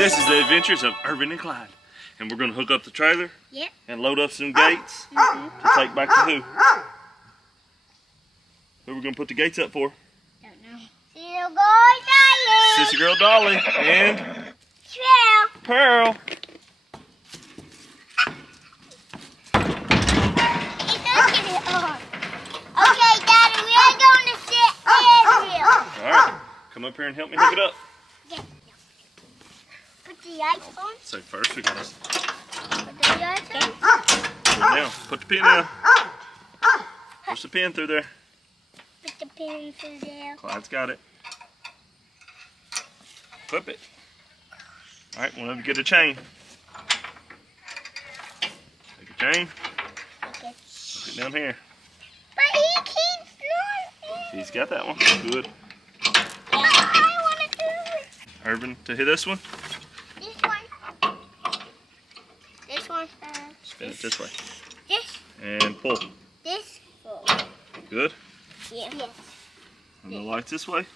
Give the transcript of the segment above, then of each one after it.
This is the adventures of Ervin and Clyde. And we're going to hook up the trailer and load up some gates to take back to who? Who we're going to put the gates up for? Don't know. Sissy Girl Dolly. Sissy Girl Dolly and Pearl. Okay, Daddy, we are going to sit Ervin. Alright, come up here and help me hook it up. Put the lights on. So first we gotta Put the lights on. put it down. Put the pin down. Push the pin through there. Put the pin through there. Clyde's got it. Flip it. Alright, whenever you get a chain. Take a chain. Okay. Put it down here. But he keeps not. He's got that one. Good. I want to do it. Ervin, to hit this one. This one. This one. Spin it this way. This. And pull. This. Pull. Good. Yeah. Yes. And the lights this way.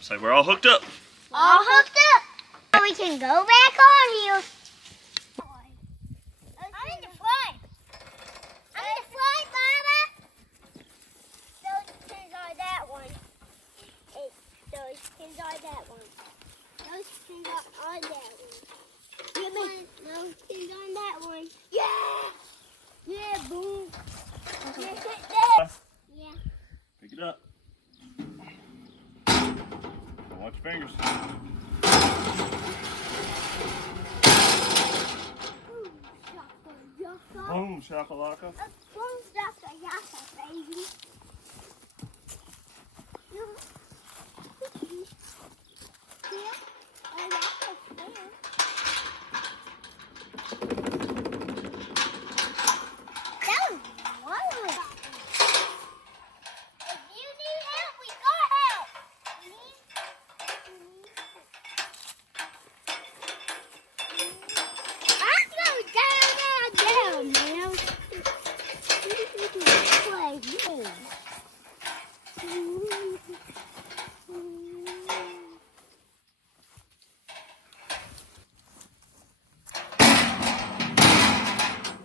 So we're all hooked up. All hooked up. Now we can go back on here. I'm in the front. I'm in the front, Mama. Those pins are that one. Those pins are that one. Those pins are on that one. Those pins on that one. Yeah! Yeah, boom. Yeah, hit that. Yeah. Pick it up. Watch your fingers. Boom, shakalaka. Boom, shakalaka, baby.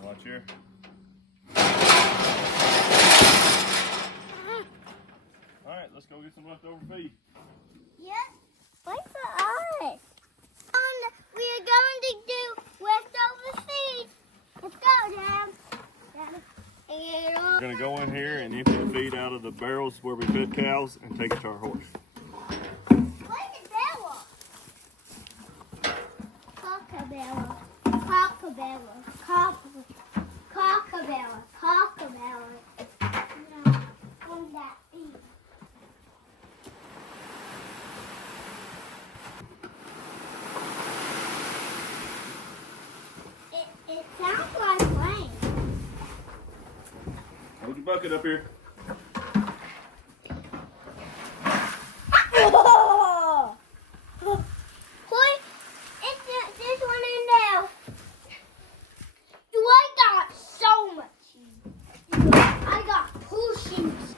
Watch here. Alright, let's go get some leftover feed. Yes. Wait for us. We are going to do leftover feed. Let's go, Dad. We're going to go in here and empty the feed out of the barrels where we fed cows and take it to our horse. Where's the barrel? Cockabella. Cockabella. Cockabella. Cockabella. No, on that feed. It sounds like rain. Hold your bucket up here. Oh! Boy, it's this one in there. I got so much. I got potions.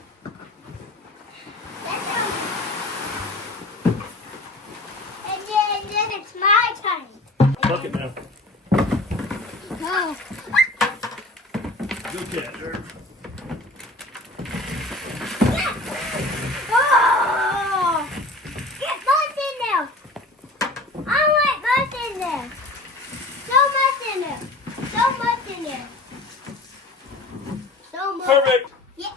And then it's my turn. Bucket now. Go. Good catch, Ervin. Oh! Get both in there. I want both in there. So much in there. So much in there. So much. Perfect. Yeah.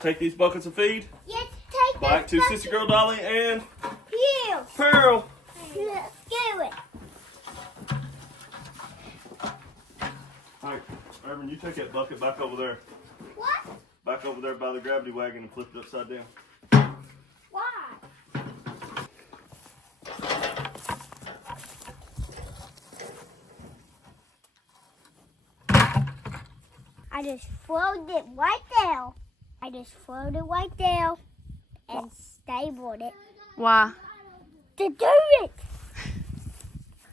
Take these buckets of feed Yes, take back to this Sissy Girl Dolly and Here. Pearl. Let's do it. Alright, Ervin, you take that bucket back over there. What? Back over there by the gravity wagon and flip it upside down. Why? I just floated it right there. I just floated right there and stabled it. Why? To do it.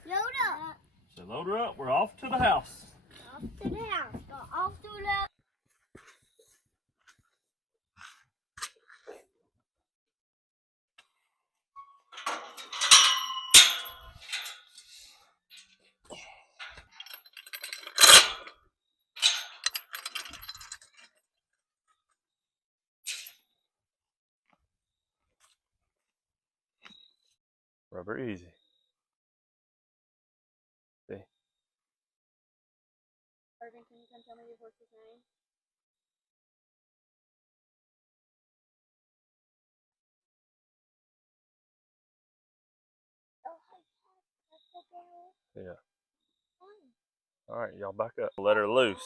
Load up. So load her up. We're off to the house. Off to the house. Go off to the Rubber easy. See? Ervin, can you come tell me your horse's name? Yeah. All right, y'all back up. Let her loose.